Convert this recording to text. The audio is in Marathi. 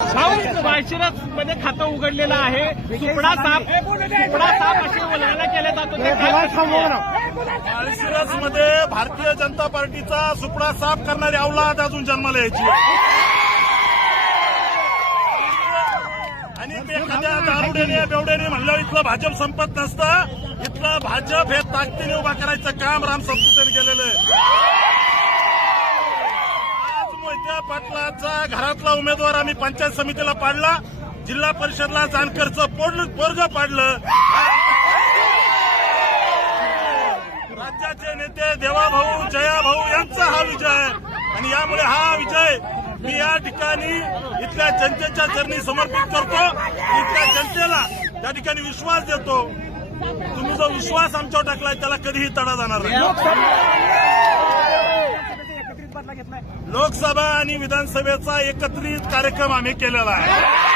माळशिरस मध्ये खातं उघडलेलं आहे. सुपडा साप असे वल्गना केले जातो. माळशिरस मध्ये भारतीय जनता पार्टीचा सुपडा साफ करणारी औलाद अजून जन्माला यायची आणि ते एखाद्या दारुड्याने बेवड्याने म्हणलं इथलं भाजप संपत नसतं. इथलं भाजप हे ताकदीने उभा करायचं काम राम सातपुतेने केलेलं आहे. आज मोहिते पाटलाचा घरातला उमेदवार आम्ही पंचायत समितीला पाडला, जिल्हा परिषदला जानकरचं पोरग पाडलं. राज्याचे नेते देवाभाऊ जयाभाऊ यांचा हा विजय आणि यामुळे हा विजय मी या ठिकाणी इथल्या जनतेच्या चरणी समर्पित करतो. इथल्या जनतेला त्या ठिकाणी विश्वास देतो. तुम्ही जो विश्वास आमच्यावर टाकलाय त्याला कधीही तडा जाणार नाही. लोकसभा आणि विधानसभेचा एकत्रित कार्यक्रम आम्ही केलेला आहे.